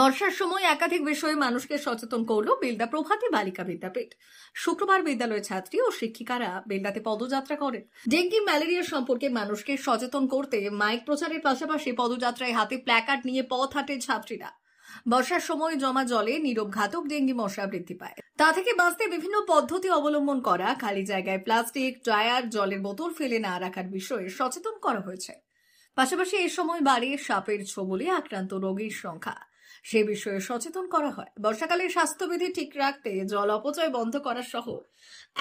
বর্ষার সময় একাধিক বিষয়ে মানুষকে সচেতন করল বেলদা প্রভাতী বালিকা বিদ্যাপীঠ। শুক্রবার বিদ্যালয়ের ছাত্রী ও শিক্ষিকারা বেলদাতে পদযাত্রা করেন। ডেঙ্গি ম্যালেরিয়া সম্পর্কে মানুষকে সচেতন করতে মাইক প্রচারের পাশাপাশি পদযাত্রায় হাতে প্ল্যাকার্ড নিয়ে পথ হাঁটেন ছাত্রীরা। বর্ষার সময় জমা জলে নীরব ঘাতক ডেঙ্গি মশা বৃদ্ধি পায়, তা থেকে বাঁচতে বিভিন্ন পদ্ধতি অবলম্বন করা, খালি জায়গায় প্লাস্টিক, টায়ার, জলের বোতল ফেলে না রাখার বিষয়ে সচেতন করা হয়েছে। পাশাপাশি এ সময় বাড়ে সাপের ছোবলে আক্রান্ত রোগীর সংখ্যা, সে বিষয়ে সচেতন করা হয়। বর্ষাকালে স্বাস্থ্যবিধি ঠিক রাখতে জল অপচয় বন্ধ করা সহ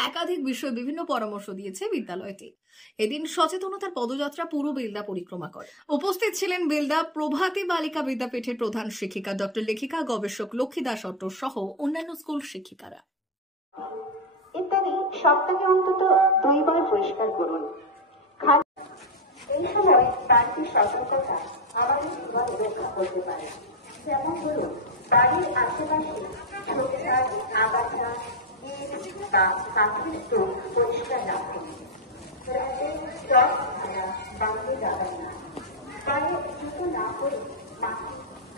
একাধিক বিষয়ে বিভিন্ন পরামর্শ দিয়েছে বিদ্যালয়টি। এদিন সচেতনতার পদযাত্রা পুরো বেলদা পরিক্রমা করে। উপস্থিত ছিলেন বেলদা প্রভাতী বালিকা বিদ্যাপীঠের প্রধান শিক্ষিকা ডক্টর লেখিকা গবেষক লক্ষ্মী দাস অট্ট সহ অন্যান্য স্কুল শিক্ষিকারা। ইত্যাদি সপ্তাহে অন্তত 2 বার পরিষ্কার করুন। এই সময় বাড়তি সতর্কতা আবার রক্ষা করতে পারে। যেমন ধরুন, বাড়ির আশেপাশে ঝোপঝাড়, আগাছা, ইট বা কাঠের স্তূপ পরিষ্কার রাখুন। স্টক ছাড়া বাড়িতে যাবেন না। গায়ে জুতো না করে মাটি,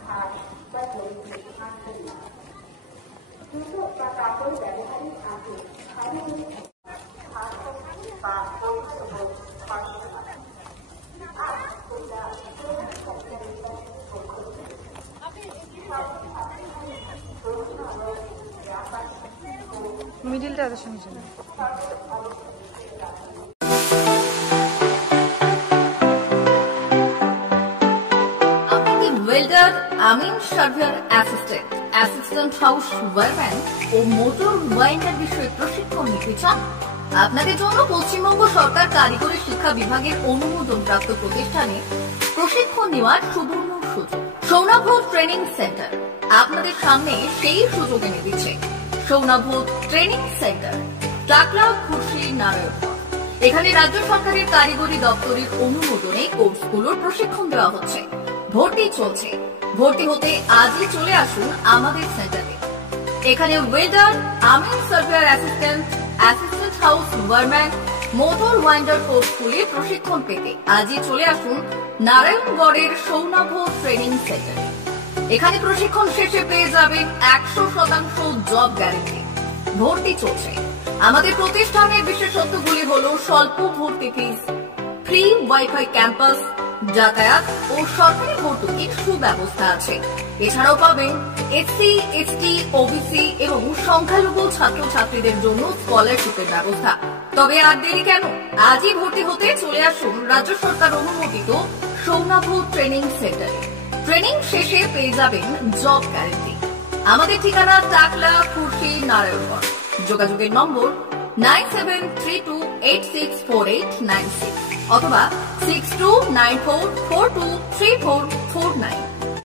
ঘাস বা জমিতে হাঁটবেন না। জুতো বা কাপড় ব্যবহারের আগে ভালো করে বা মিডিলটা এত শুনছি না। আপনি ওয়েল্ডার, আমিন সার্ভেয়ার অ্যাসিস্ট্যান্ট হাউস ওয়ারম্যান ও মোটর ওয়াইন্ডার বিষয়ে প্রশিক্ষণ নিতে চান? আপনাদের জন্য পশ্চিমবঙ্গ সরকার কারিগরি শিক্ষা বিভাগের অনুমোদনপ্রাপ্ত প্রতিষ্ঠানে প্রশিক্ষণ নেওয়ার সুবর্ণ সুযোগ। সৌনাভ ট্রেনিং সেন্টার আপনাদের সামনে সেই সুযোগ এনে দিচ্ছে। সৌনাভ ট্রেনিং সেন্টার, টাকলা, খুশি, নারায়ণগড়। এখানে রাজ্য সরকারের কারিগরি দপ্তরের অনুমোদনে কোর্সগুলোর প্রশিক্ষণ দেওয়া হচ্ছে। ভর্তি চলছে। ভর্তি হতে আজই চলে আসুন আমাদের সেন্টারে। এখানে ওয়েল্ডার, আমিন surveyor assistant house wireman, motor winder কোর্সগুলি প্রশিক্ষণ পেতে আজই চলে আসুন নারায়ণগড়ের সৌনাভ ট্রেনিং সেন্টারে। এখানে প্রশিক্ষণ শেষে পেয়ে যাবেন 100% জব গ্যারান্টি। ভর্তি চলছে। আমাদের প্রতিষ্ঠানের বিশেষত্বগুলি হল স্বল্প ভর্তি ফিস, ফ্রি ওয়াইফাই ক্যাম্পাস, যাতায়াত ও সরকারি ভর্তুকির সুব্যবস্থা আছে। এছাড়াও পাবেন এসসি, এসটি, ওবিসি এবং সংখ্যালঘু ছাত্রছাত্রীদের জন্য স্কলারশিপের ব্যবস্থা। তবে আর দেরি কেন? আজই ভর্তি হতে চলে আসুন রাজ্য সরকার অনুমোদিত সৌনাভ ট্রেনিং সেন্টারে। ট্রেনিং শেষে পেয়ে যাবেন জব গ্যারান্টি। আমাদের ঠিকানা টাকলা, খুশি, নারায়ণগড়। যোগাযোগের নম্বর 9732864896 অথবা 6294423449।